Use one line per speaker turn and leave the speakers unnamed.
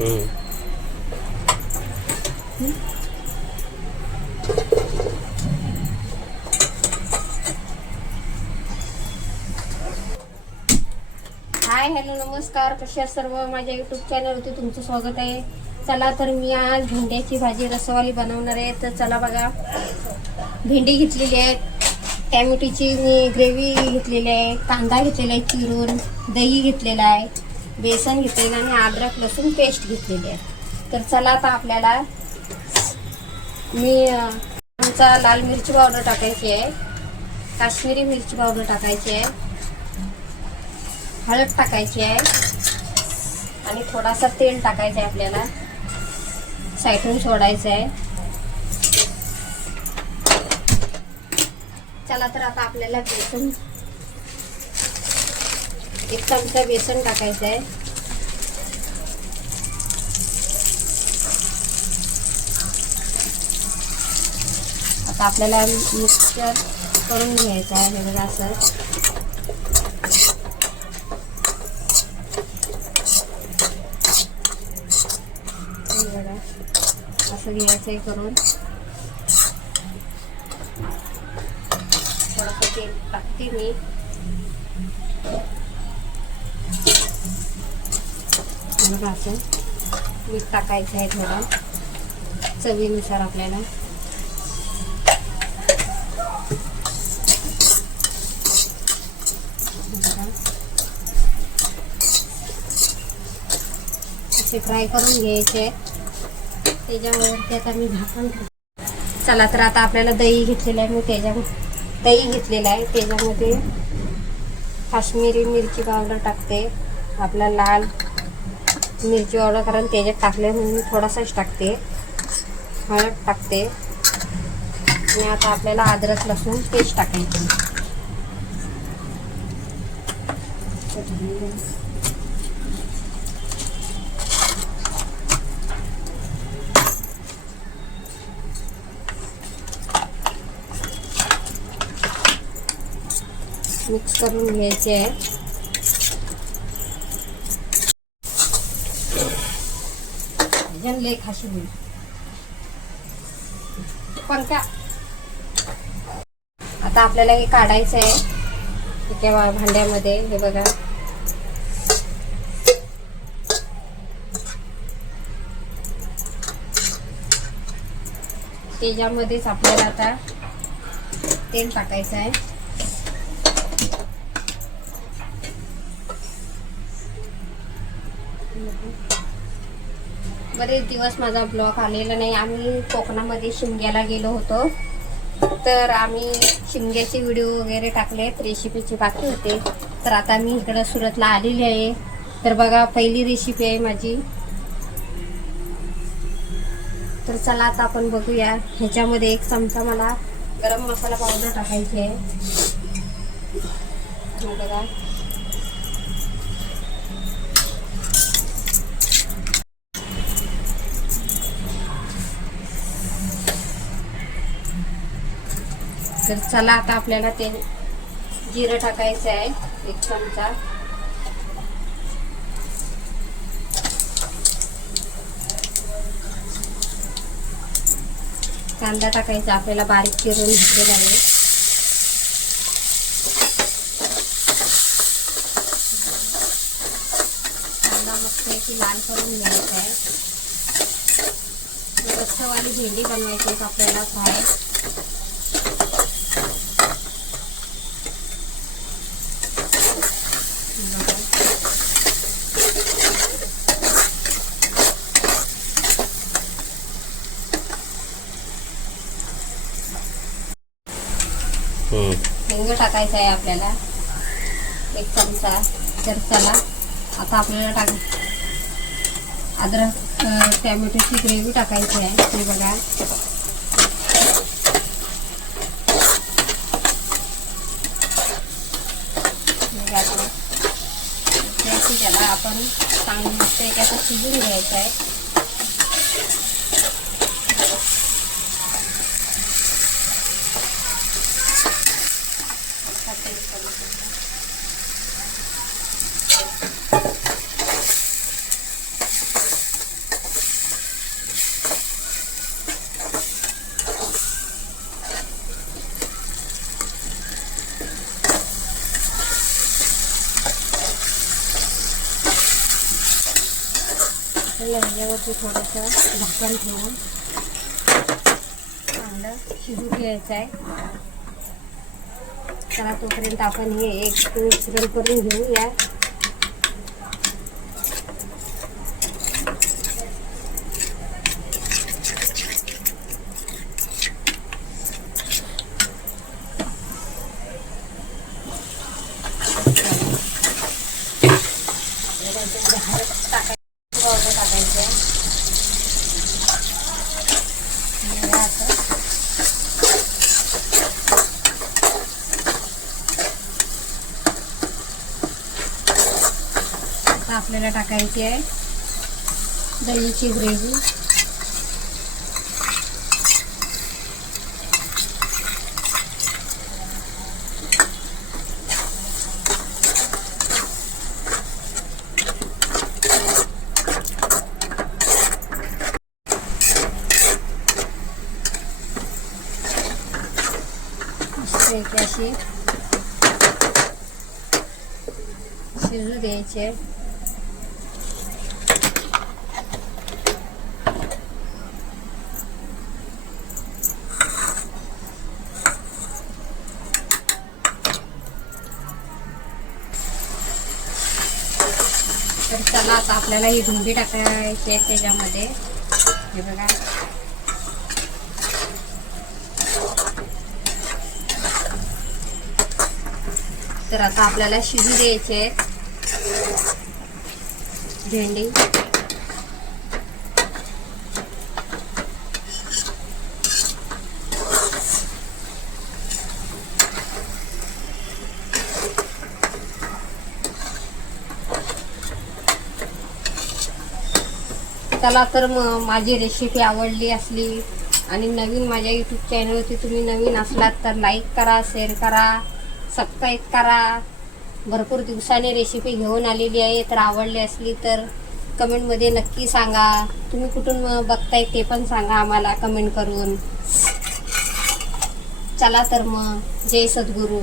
Hi hello नमस्कार. कशा सर्व? माझ्या युट्यूब चॅनलवरती तुमचं स्वागत आहे. चला तर मी आज भेंड्याची भाजी रसवाली बनवणार आहे. तर चला बघा. भेंडी घेतलेली आहे. टॅमॅटोची मी ग्रेव्ही घेतलेली आहे. कांदा घेतलेला आहे चिरून. दही घेतलेला आहे. बेसन घेतलेलं आणि अद्रक लसूण पेस्ट घेतलेली आहे. तर चला आता आपल्याला मी आमचा लाल मिरची पावडर टाकायची आहे. काश्मीरी मिरची पावडर टाकायची आहे. हळद टाकायची आहे. आणि थोडासा तेल टाकायचं आहे आपल्याला. साईटून सोडायचं आहे. चला तर आता आपल्याला बेसन एक चमचा बेसन टाकायचं आहे. आता आपल्याला मिक्सर करून घ्यायचं आहे हे बघा असं. असं घ्यायचं करून. थोडंसं तेल टाकते मी. हे असं. मीठ टाकायचं आहे थोडं. चवीनुसार आपल्याला. असे फ्राय करून घ्यायचे. त्याच्यावरती आता मी झाकण चला तर आता आपल्याला दही घेतलेलं आहे. मी त्याच्या दही घेतलेलं आहे. त्याच्यामध्ये काश्मीरी मिरची पावडर टाकते. आपला लाल मिरची ऑर्डर कारण त्याच्यात टाकले म्हणून मी थोडासाच टाकते. हळद टाकते. आणि आता आपल्याला अद्रक लसूण पेस्ट टाकायची मिक्स करून घ्यायचे आहे. जनले खाशी पण पंखा आता आपल्याला हे काढायचं आहे एका भांड्यामध्ये हे बघा. त्याच्यामध्येच आपल्याला आता तेल टाकायचं आहे बरेच दिवस माझा ब्लॉग आलेला नाही. आम्ही कोकणामध्ये शिमग्याला गेलो होतो. तर आम्ही शिमग्याचे व्हिडिओ वगैरे टाकलेत रेसिपीचे बाकी होते. तर आता मी इकडं सुरतला आलेली आहे. तर बघा पहिली रेसिपी आहे माझी. तर चला आता आपण बघूया. ह्याच्यामध्ये एक चमचा मला गरम मसाला पावडर टाकायची आहे. बघा. तर चला आता आपल्याला ते जिरं टाकायचं आहे एक चमचा. कांदा टाकायचा आपल्याला बारीक चिरून घेतलेला आहे. कांदा मस्त याची लाल करून घ्यायचा आहे. रस्सावाली भेंडी बनवायची आपल्याला फ्राय हिंग टाकायचा आहे आपल्याला. एक चमचा तर चला आता आपल्याला टाक अद्रक टॅमॅटोची ग्रेव्ही टाकायची आहे. हे बघा. त्याला आपण चांगलं मस्त एक असं शिजून घ्यायचं आहे. याच्यावरती थोडंसं झाकण ठेवून चांगलं शिजू घ्यायचं आहे. चला तोपर्यंत आपण हे एक मिश्रण करून घेऊया पावडर टाकायचं आहे आणि हे असं आता आपल्याला टाकायची आहे दहीची ग्रेव्ही. मस्त अशी शिजू द्यायचे तर चला आता आपल्याला ही धुंडी टाकायची आहे त्याच्यामध्ये. हे बघा. तर आता आपल्याला शिजू द्यायचे आहेत. भेंडी. चला तर मग माझी रेसिपी आवडली असली आणि नवीन माझ्या यूट्यूब चॅनलवरती तुम्ही नवीन असलात तर लाईक करा शेअर करा. सबस्क्राईब करा. भरपूर दिवसाने रेसिपी घेऊन आलेली आहे. तर आवडली असली तर कमेंटमध्ये नक्की सांगा. तुम्ही कुठून बघताय ते पण सांगा आम्हाला कमेंट करून. चला तर मग. जय सद्गुरू.